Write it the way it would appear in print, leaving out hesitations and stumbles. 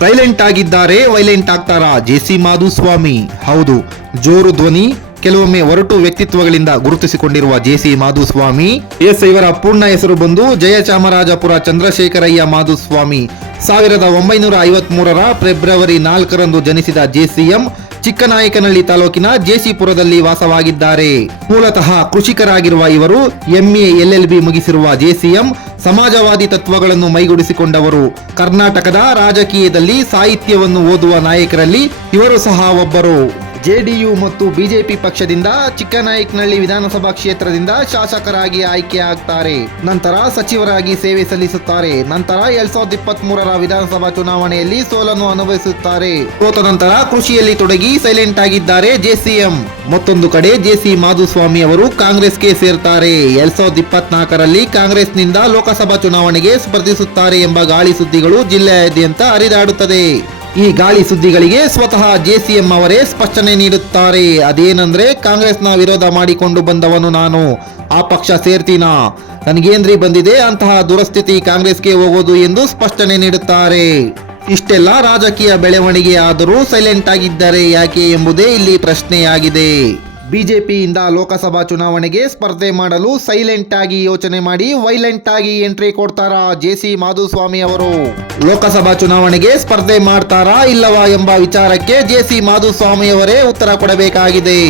Silent ಆಗಿದ್ದಾರೆ, violent ಆಗ್ತಾರಾ JC Madhuswamy? ಹೌದು, ಜೋರು ಧ್ವನಿ, ಕೆಲವೊಮ್ಮೆ ಒರಟು ವ್ಯಕ್ತಿತ್ವಗಳಿಂದ ಗುರುತಿಸಿಕೊಂಡಿರುವ ಜೆಸಿ ಮಾಧುಸ್ವಾಮಿ. ಇವರ ಪೂರ್ಣ ಹೆಸರು ಬಂದು ಜಯಚಾಮರಾಜಪುರ ಚಂದ್ರಶೇಖರಯ್ಯ ಮಾಧುಸ್ವಾಮಿ. 1953ರ ಫೆಬ್ರವರಿ 4ರಂದು ಜನಿಸಿದ ಜೆಸಿಎಂ ಚಿಕ್ಕನಾಯಕನಹಳ್ಳಿ ತಾಲೂಕಿನ ಜೆಸಿಪುರದಲ್ಲಿ ವಾಸವಾಗಿದ್ದಾರೆ. ಮೂಲತಃ ಕೃಷಿಕರಾಗಿರುವ ಇವರು MA LLB ಮುಗಿಸಿರುವ ಜೆಸಿಎಂ ಸಮಾಜವಾದಿ ತತ್ವಗಳನ್ನು ಮೈಗೂಡಿಸಿಕೊಂಡವರು. ಕರ್ನಾಟಕದ ರಾಜಕೀಯದಲ್ಲಿ ಸಾಹಿತ್ಯವನ್ನು ಓದುವ ನಾಯಕರಲ್ಲಿ ಇವರು ಸಹ ಒಬ್ಬರು. ಜೆಡಿಯು ಮತ್ತು ಬಿಜೆಪಿ ಪಕ್ಷದಿಂದ ಚಿಕ್ಕನಾಯಕನಹಳ್ಳಿ ವಿಧಾನಸಭಾ ಕ್ಷೇತ್ರದಿಂದ ಶಾಸಕರಾಗಿ ಆಯ್ಕೆ ಆಗ್ತಾರೆ. ನಂತರ ಸಚಿವರಾಗಿ ಸೇವೆ ಸಲ್ಲಿಸುತ್ತಾರೆ. ನಂತರ 2023ರ ವಿಧಾನಸಭಾ ಚುನಾವಣೆಯಲ್ಲಿ ಸೋಲನ್ನು ಅನುಭವಿಸುತ್ತಾರೆ. ಸೋತ ನಂತರ ಕೃಷಿಯಲ್ಲಿ ತೊಡಗಿ ಸೈಲೆಂಟ್ ಆಗಿದ್ದಾರೆ ಜೆಸಿಎಂ. ಮತ್ತೊಂದು ಕಡೆ ಜೆಸಿ ಮಾಧುಸ್ವಾಮಿ ಅವರು ಕಾಂಗ್ರೆಸ್ಗೆ ಸೇರ್ತಾರೆ. 2024ರಲ್ಲಿ ಕಾಂಗ್ರೆಸ್ನಿಂದ ಲೋಕಸಭಾ ಚುನಾವಣೆಗೆ ಸ್ಪರ್ಧಿಸುತ್ತಾರೆ ಎಂಬ ಗಾಳಿ ಸುದ್ದಿಗಳು ಜಿಲ್ಲೆಯಾದ್ಯಂತ ಹರಿದಾಡುತ್ತದೆ. ಈ ಗಾಳಿ ಸುದ್ದಿಗಳಿಗೆ ಸ್ವತಃ ಜೆಸಿಎಂ ಅವರೇ ಸ್ಪಷ್ಟನೆ ನೀಡುತ್ತಾರೆ. ಅದೇನೆಂದ್ರೆ, ಕಾಂಗ್ರೆಸ್ನ ವಿರೋಧ ಮಾಡಿಕೊಂಡು ಬಂದವನು ನಾನು, ಆ ಪಕ್ಷ ಸೇರ್ತೀನಾ? ನನಗೇನ್ರಿ ಬಂದಿದೆ ಅಂತಹ ದುರಸ್ಥಿತಿ ಕಾಂಗ್ರೆಸ್ಗೆ ಹೋಗೋದು ಎಂದು ಸ್ಪಷ್ಟನೆ ನೀಡುತ್ತಾರೆ. ಇಷ್ಟೆಲ್ಲ ರಾಜಕೀಯ ಬೆಳವಣಿಗೆ ಆದರೂ ಸೈಲೆಂಟ್ ಆಗಿದ್ದಾರೆ ಯಾಕೆ ಎಂಬುದೇ ಇಲ್ಲಿ ಪ್ರಶ್ನೆಯಾಗಿದೆ. ಬಿಜೆಪಿಯಿಂದ ಲೋಕಸಭಾ ಚುನಾವಣೆಗೆ ಸ್ಪರ್ಧೆ ಮಾಡಲು ಸೈಲೆಂಟ್ ಆಗಿ ಯೋಚನೆ ಮಾಡಿ ವೈಲೆಂಟ್ ಆಗಿ ಎಂಟ್ರಿ ಕೊಡ್ತಾರಾ ಜೆಸಿ ಮಾಧುಸ್ವಾಮಿ ಅವರು? ಲೋಕಸಭಾ ಚುನಾವಣೆಗೆ ಸ್ಪರ್ಧೆ ಮಾಡ್ತಾರಾ ಇಲ್ಲವಾ ಎಂಬ ವಿಚಾರಕ್ಕೆ ಜೆಸಿ ಮಾಧುಸ್ವಾಮಿ ಅವರೇ ಉತ್ತರ ಕೊಡಬೇಕಾಗಿದೆ.